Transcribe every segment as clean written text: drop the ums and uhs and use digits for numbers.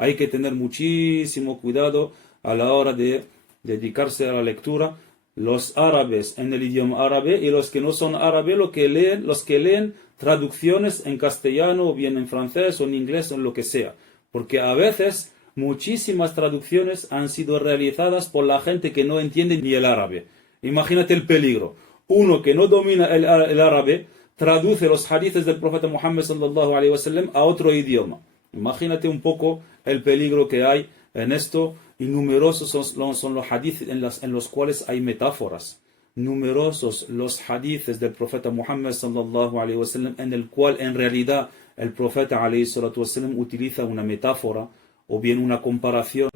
hay que tener muchísimo cuidado a la hora de dedicarse a la lectura. Los árabes en el idioma árabe y los que no son árabes, los que leen traducciones en castellano o bien en francés o en inglés o en lo que sea. Porque a veces muchísimas traducciones han sido realizadas por la gente que no entiende ni el árabe. Imagínate el peligro. Uno que no domina el árabe traduce los hadices del profeta Muhammad sallallahu alaihi wasallam a otro idioma. Imagínate un poco el peligro que hay en esto. Y numerosos son los hadices en los cuales hay metáforas. Numerosos los hadices del profeta Muhammad sallallahu alaihi wasallam en el cual en realidad el profeta alaihi salatu wasallam utiliza una metáfora o bien una comparación,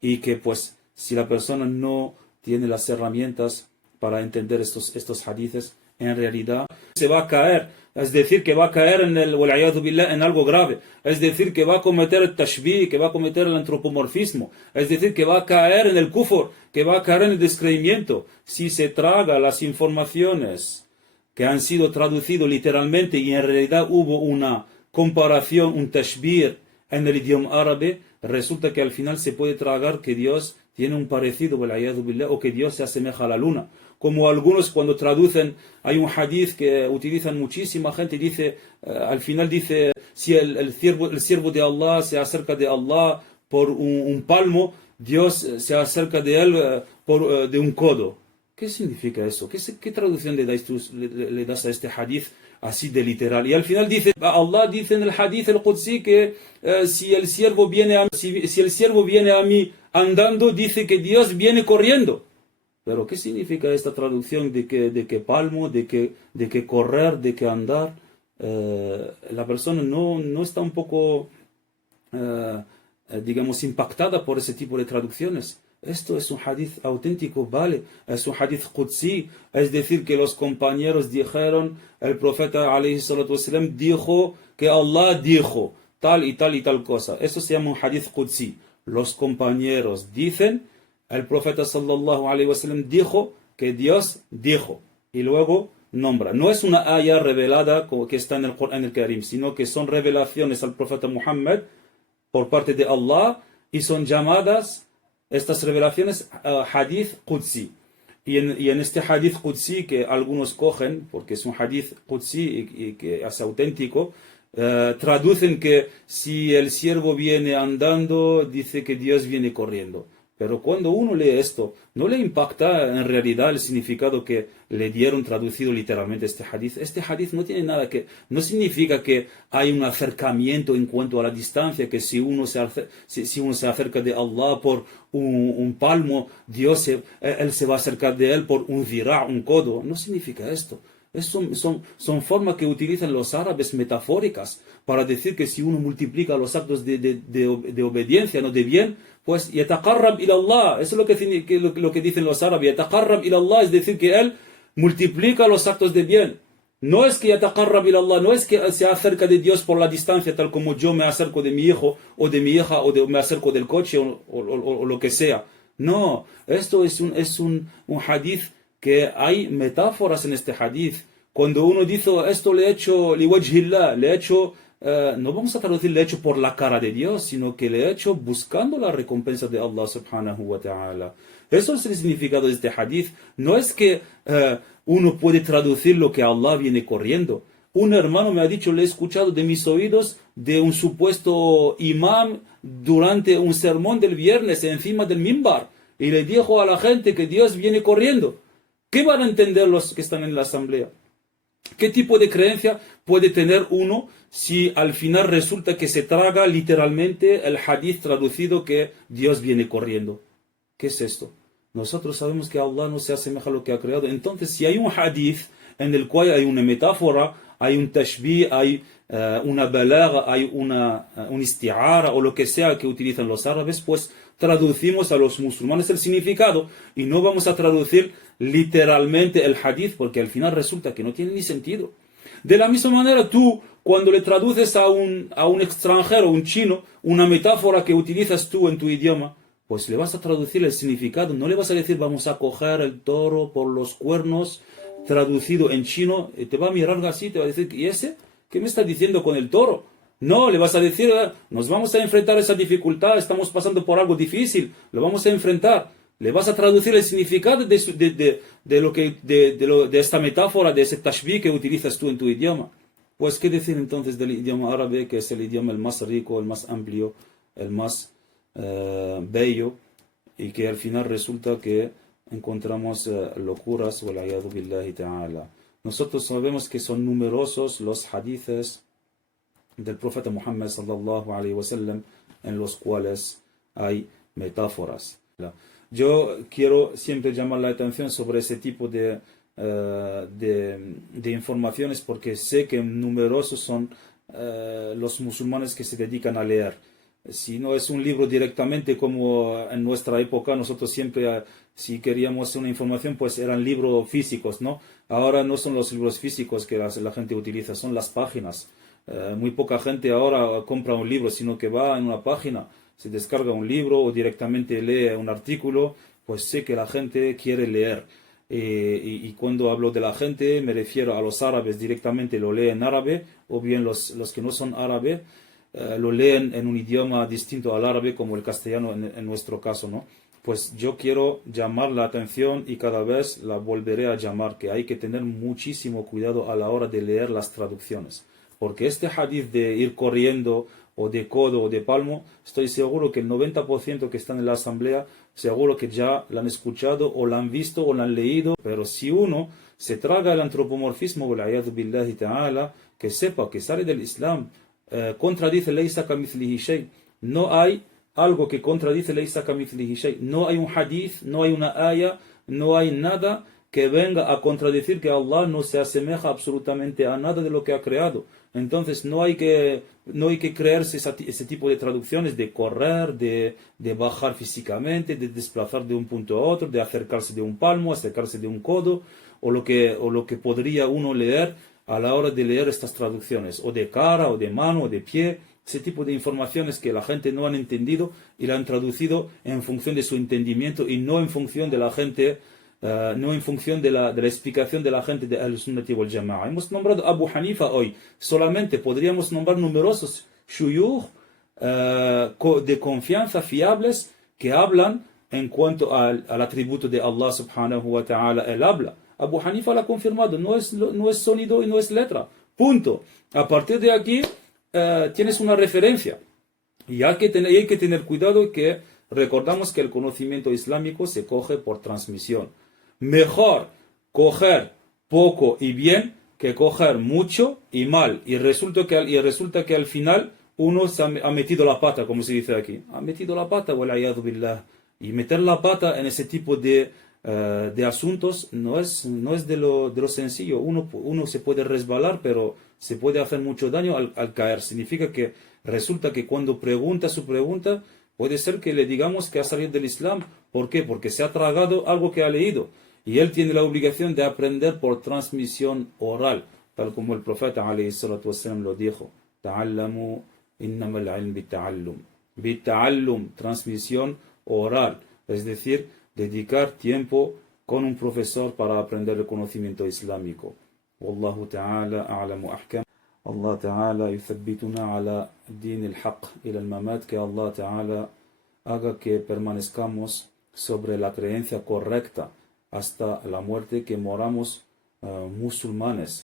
y que pues si la persona no tiene las herramientas para entender estos hadices, en realidad se va a caer. Es decir, que va a caer en algo grave. Es decir, que va a cometer el tashbih, que va a cometer el antropomorfismo. Es decir, que va a caer en el kufr, que va a caer en el descreimiento. Si se traga las informaciones que han sido traducidas literalmente y en realidad hubo una comparación, un tashbih en el idioma árabe, resulta que al final se puede tragar que Dios tiene un parecido, o que Dios se asemeja a la luna. Como algunos cuando traducen, hay un hadith que utilizan muchísima gente, dice, al final dice, si el siervo de Allah se acerca de Allah por un palmo, Dios se acerca de él de un codo. ¿Qué significa eso? ¿Qué traducción le das a este hadith así de literal? Y al final dice, Allah dice en el hadith el Qudsi que si el siervo viene a mí andando, dice que Dios viene corriendo. Pero ¿qué significa esta traducción de que palmo, de que correr, de que andar? La persona no está un poco, digamos, impactada por ese tipo de traducciones. Esto es un hadith auténtico, ¿vale? Es un hadith qudsi, es decir, que los compañeros dijeron, el profeta alayhi salatu wasalam dijo que Allah dijo tal y tal y tal cosa. Eso se llama un hadith qudsi. Los compañeros dicen, el profeta sallallahu alaihi wasallam dijo que Dios dijo, y luego nombra. No es una ayah revelada como que está en el Corán el Karim, sino que son revelaciones al profeta Muhammad por parte de Allah, y son llamadas estas revelaciones hadith qudsi. Y en este hadith qudsi que algunos cogen, porque es un hadith qudsi y que es auténtico, traducen que si el siervo viene andando, dice que Dios viene corriendo. Pero cuando uno lee esto, no le impacta en realidad el significado que le dieron traducido literalmente este hadith. Este hadith no tiene nada no significa que hay un acercamiento en cuanto a la distancia, que si uno se acerca de Allah por un palmo, Él se va a acercar de Él por un zira', un codo. No significa esto. Son formas que utilizan los árabes metafóricas para decir que si uno multiplica los actos de obediencia, no de bien, pues yataqarrab ila Allah. Eso es lo que dicen los árabes. Yataqarrab ila Allah, es decir, que él multiplica los actos de bien. No es que yataqarrab ila Allah, no es que se acerca de Dios por la distancia, tal como yo me acerco de mi hijo o de mi hija, me acerco del coche o lo que sea. No, esto es un hadith que hay metáforas en este hadith. Cuando uno dice esto le he hecho liwajhillah, le he hecho, no vamos a traducir le he hecho por la cara de Dios, sino que le he hecho buscando la recompensa de Allah subhanahu wa ta'ala. Eso es el significado de este hadith. No es que uno puede traducir lo que Allah viene corriendo. Un hermano me ha dicho, le he escuchado de mis oídos de un supuesto imam durante un sermón del viernes encima del mimbar, y le dijo a la gente que Dios viene corriendo. ¿Qué van a entender los que están en la asamblea? ¿Qué tipo de creencia puede tener uno si al final resulta que se traga literalmente el hadith traducido que Dios viene corriendo? ¿Qué es esto? Nosotros sabemos que Allah no se asemeja a lo que ha creado. Entonces, si hay un hadith en el cual hay una metáfora, hay un tashbih, hay una balagha, hay un isti'ara o lo que sea que utilizan los árabes, pues traducimos a los musulmanes el significado y no vamos a traducir literalmente el hadith, porque al final resulta que no tiene ni sentido. De la misma manera, tú cuando le traduces a un extranjero, un chino, una metáfora que utilizas tú en tu idioma, pues le vas a traducir el significado. No le vas a decir vamos a coger el toro por los cuernos, traducido en chino, te va a mirar así, te va a decir, ¿y ese? ¿Qué me está diciendo con el toro? No, le vas a decir, nos vamos a enfrentar a esa dificultad, estamos pasando por algo difícil, lo vamos a enfrentar. Le vas a traducir el significado de esta metáfora, de ese tashbih que utilizas tú en tu idioma. Pues, ¿qué decir entonces del idioma árabe, que es el idioma el más rico, el más amplio, el más bello, y que al final resulta que encontramos locuras, wal'ayadu billahi ta'ala. Nosotros sabemos que son numerosos los hadithes del profeta Muhammad sallallahu alayhi wa sallam en los cuales hay metáforas. Yo quiero siempre llamar la atención sobre ese tipo de informaciones, porque sé que numerosos son los musulmanes que se dedican a leer. Si no es un libro directamente como en nuestra época, nosotros siempre, si queríamos una información, pues eran libros físicos, ¿no? Ahora no son los libros físicos que la gente utiliza, son las páginas. Muy poca gente ahora compra un libro, sino que va en una página, se descarga un libro o directamente lee un artículo. Pues sé que la gente quiere leer. Y cuando hablo de la gente me refiero a los árabes, directamente lo leen en árabe, o bien los que no son árabes lo leen en un idioma distinto al árabe, como el castellano en nuestro caso, ¿no? Pues yo quiero llamar la atención, y cada vez la volveré a llamar, que hay que tener muchísimo cuidado a la hora de leer las traducciones. Porque este hadith de ir corriendo, o de codo, o de palmo, estoy seguro que el 90% que están en la asamblea, seguro que ya la han escuchado, o la han visto, o la han leído. Pero si uno se traga el antropomorfismo, wal'ayadu billahi ta'ala, que sepa que sale del Islam, contradice laysa kamithlihi shay. No hay algo que contradice laysa kamithlihi shay. No hay un hadith, no hay una aya, no hay nada que venga a contradecir que Allah no se asemeja absolutamente a nada de lo que ha creado. Entonces no hay que creerse ese tipo de traducciones de correr, de bajar físicamente, de desplazar de un punto a otro, de acercarse de un palmo, acercarse de un codo, o lo que podría uno leer a la hora de leer estas traducciones, o de cara, o de mano, o de pie. Ese tipo de informaciones que la gente no han entendido y la han traducido en función de su entendimiento, y no en función de la gente, no en función de la explicación de la gente de Ahl-Sunnati wal Jama'a. Hemos nombrado Abu Hanifa hoy, solamente podríamos nombrar numerosos shuyukh de confianza, fiables, que hablan en cuanto al atributo de Allah subhanahu wa ta'ala, el habla. Abu Hanifa lo ha confirmado, no es sonido y no es letra. Punto. A partir de aquí tienes una referencia. Y hay que tener cuidado, que recordamos que el conocimiento islámico se coge por transmisión. Mejor coger poco y bien que coger mucho y mal. Y resulta que al final uno se ha metido la pata, como se dice aquí. Ha metido la pata, wal'ayadu billah. Y meter la pata en ese tipo de asuntos no es de lo sencillo. Uno se puede resbalar, pero se puede hacer mucho daño al caer. Significa que resulta que cuando pregunta su pregunta, puede ser que le digamos que ha salido del Islam. ¿Por qué? Porque se ha tragado algo que ha leído. Y él tiene la obligación de aprender por transmisión oral, tal como el profeta alayhi salatu wassalam lo dijo. Ta'allamu innamal ilm bita'allum. Bita'allum, transmisión oral. Es decir, dedicar tiempo con un profesor para aprender el conocimiento islámico. Wallahu ta'ala a'lamu ahkam. Allah ta'ala yuthabbituna ala din al-haq ila al-mamat. Que Allah ta'ala haga que permanezcamos sobre la creencia correcta hasta la muerte, que moramos musulmanes.